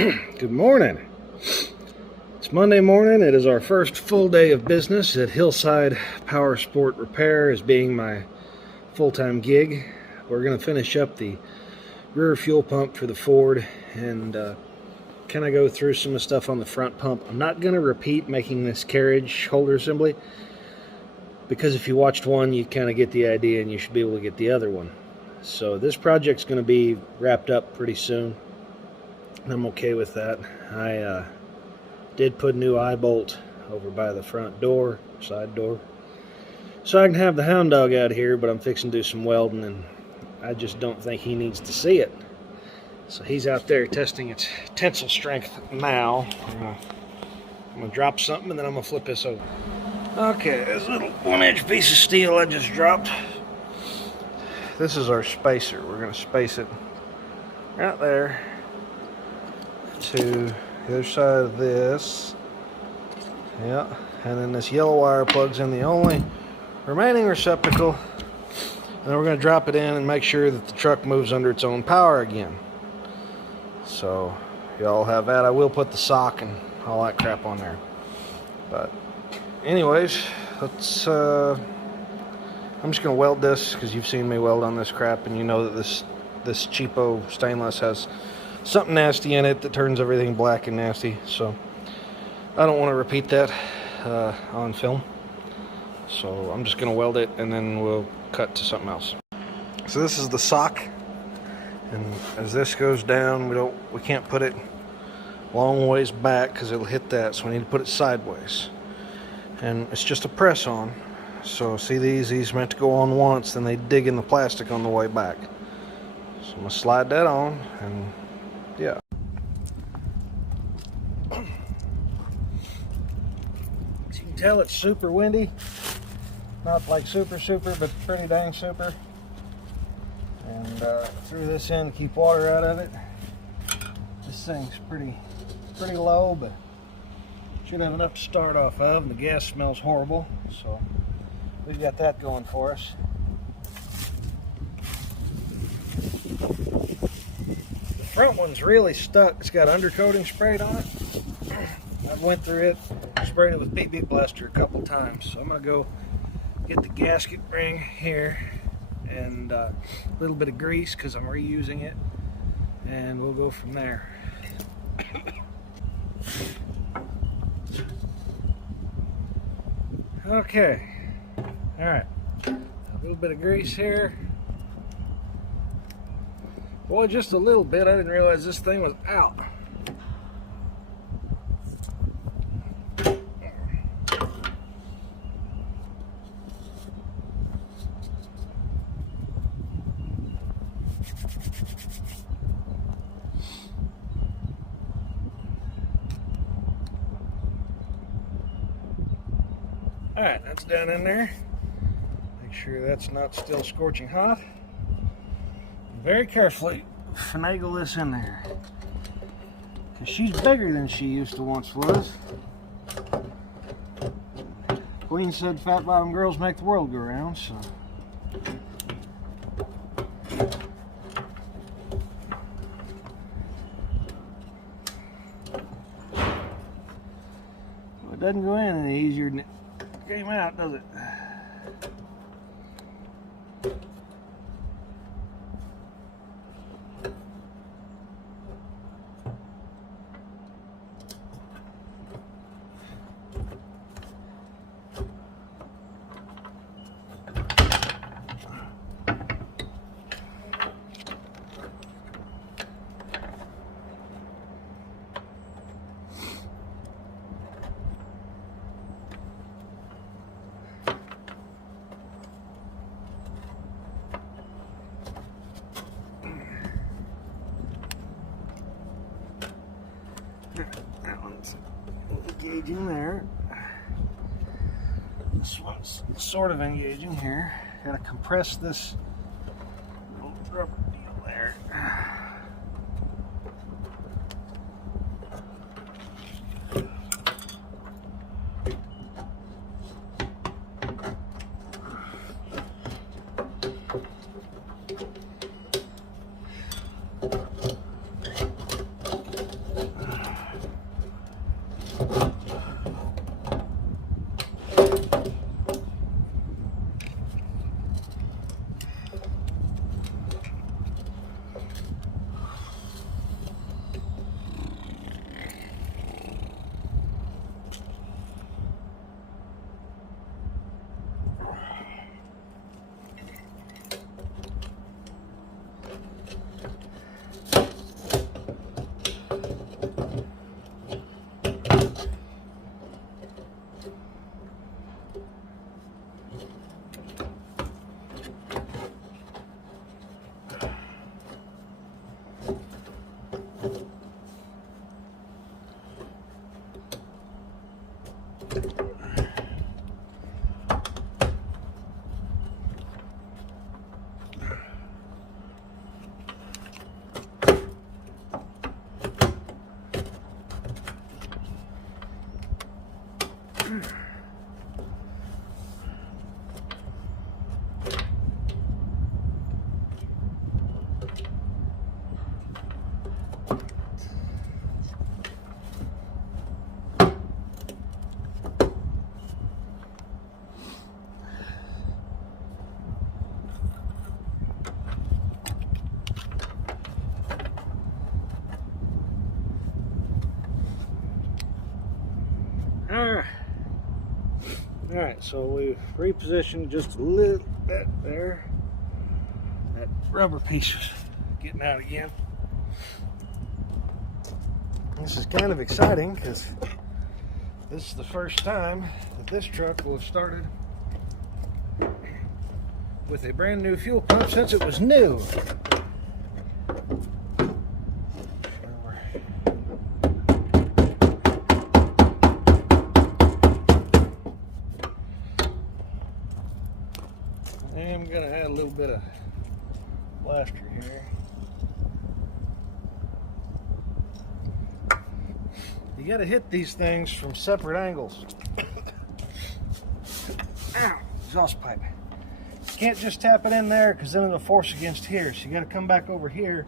Good morning. It's Monday morning. It is our first full day of business at Hillside Power Sport Repair as being my full-time gig. We're going to finish up the rear fuel pump for the Ford and kind of go through some of the stuff on the front pump. I'm not going to repeat making this carriage holder assembly because if you watched one, you kind of get the idea and you should be able to get the other one. So this project's going to be wrapped up pretty soon. I'm okay with that. I did put a new eye bolt over by the front door, side door, so I can have the hound dog out here, but I'm fixing to do some welding and I just don't think he needs to see it. So he's out there testing its tensile strength now. I'm gonna drop something and then I'm gonna flip this over. Okay, this little 1-inch piece of steel I just dropped. This is our spacer. We're gonna space it right there to the other side of this. Yeah, and then this yellow wire plugs in the only remaining receptacle. And then we're going to drop it in and make sure that the truck moves under its own power again. So y'all have that. I will put the sock and all that crap on there. But anyways, let's I'm just going to weld this because you've seen me weld on this crap and you know that this cheapo stainless has something nasty in it that turns everything black and nasty, so I don't want to repeat that on film. So I'm just going to weld it and then we'll cut to something else. So this is the sock, and as this goes down, we can't put it long ways back because it'll hit that, so we need to put it sideways. And it's just a press on. So see these meant to go on once, then they dig in the plastic on the way back. So I'm going to slide that on and yeah. As you can tell, it's super windy. Not like super, but pretty dang super. And threw this in to keep water out of it. This thing's pretty low, but should have enough to start off of. And the gas smells horrible, so we've got that going for us. The front one's really stuck. It's got undercoating sprayed on it. I went through it, sprayed it with BB Blaster a couple times. So I'm going to go get the gasket ring here and a little bit of grease because I'm reusing it, and we'll go from there. Okay, all right, a little bit of grease here. Boy, just a little bit. I didn't realize this thing was out. All right, that's down in there. Make sure that's not still scorching hot. Very carefully finagle this in there, because she's bigger than she used to once was. Queen said fat bottom girls make the world go round, so well, it doesn't go in any easier than it came out, does it? That one's engaging there. This one's sort of engaging here. Gotta compress this little rubber deal there. Alright, so we've repositioned just a little bit there. That rubber piece was getting out again. This is kind of exciting because this is the first time that this truck will have started with a brand new fuel pump since it was new. I'm going to add a little bit of plaster here. You got to hit these things from separate angles. Ow, exhaust pipe. You can't just tap it in there because then it'll force against here. So you got to come back over here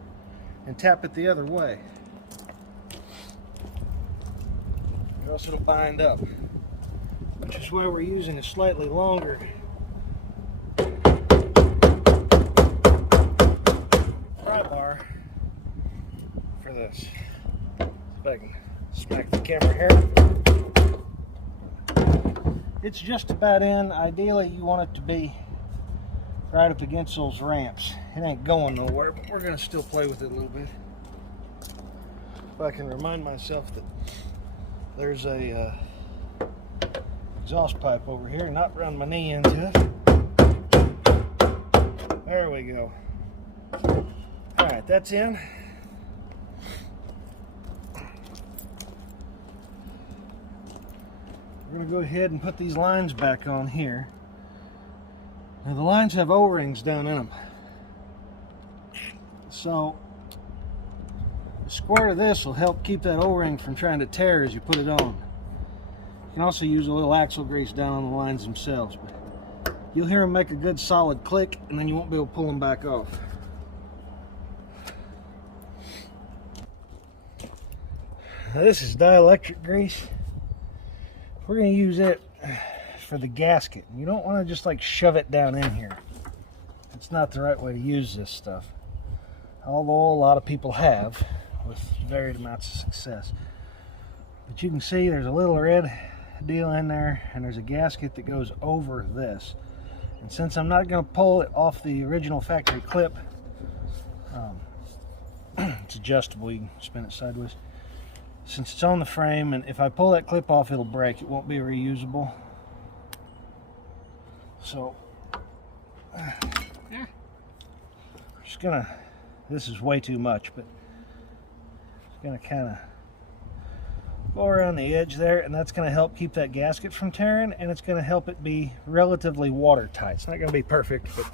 and tap it the other way. Or else it'll bind up. Which is why we're using a slightly longer pry bar for this. If I can smack the camera here. It's just about in. Ideally you want it to be right up against those ramps. It ain't going nowhere, but we're going to still play with it a little bit. If I can remind myself that there's a exhaust pipe over here, not run my knee into it. There we go. Alright, that's in. We're going to go ahead and put these lines back on here. Now the lines have O-rings down in them. So the square of this will help keep that O-ring from trying to tear as you put it on. You can also use a little axle grease down on the lines themselves. But you'll hear them make a good solid click and then you won't be able to pull them back off. Now this is dielectric grease. We're going to use it for the gasket. You don't want to just like shove it down in here. It's not the right way to use this stuff. Although a lot of people have with varied amounts of success. But you can see there's a little red deal in there and there's a gasket that goes over this. And since I'm not going to pull it off the original factory clip, it's adjustable, you can spin it sideways. Since it's on the frame, and if I pull that clip off it'll break, it won't be reusable. So just gonna, this is way too much, but just gonna kind of go around the edge there, and that's going to help keep that gasket from tearing, and it's going to help it be relatively watertight. It's not going to be perfect, but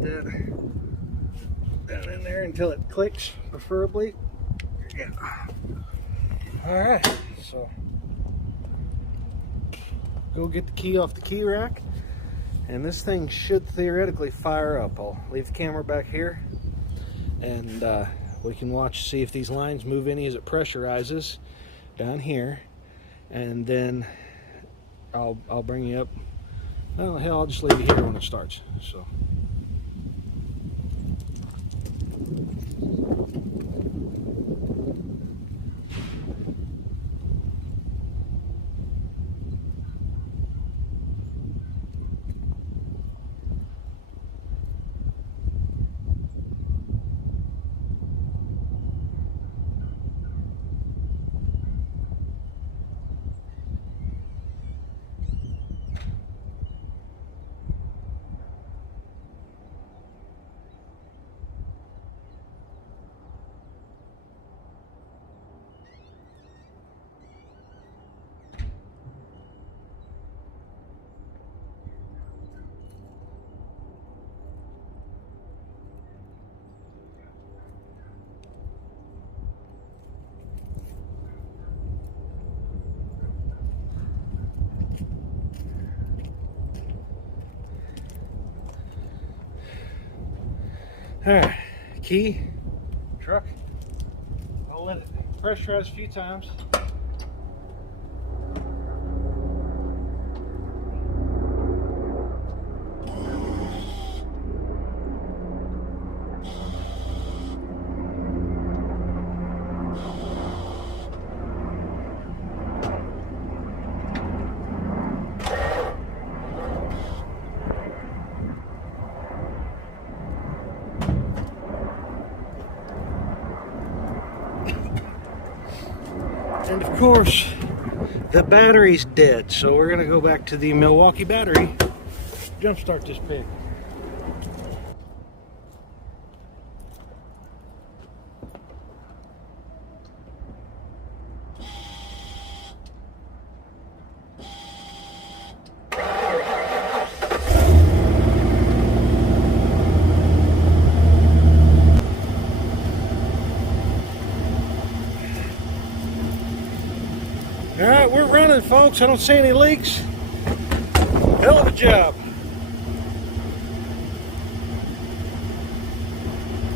that down in there until it clicks, preferably. Yeah. All right, so go get the key off the key rack, and this thing should theoretically fire up. I'll leave the camera back here, and we can watch, see if these lines move any as it pressurizes down here, and then I'll bring you up. Oh hell, I'll just leave it here when it starts. So. Alright, key, truck, I'll let it pressurize a few times. course, the battery's dead, so we're gonna go back to the Milwaukee battery, jumpstart this pig. All right, we're running, folks. I don't see any leaks. Hell of a job.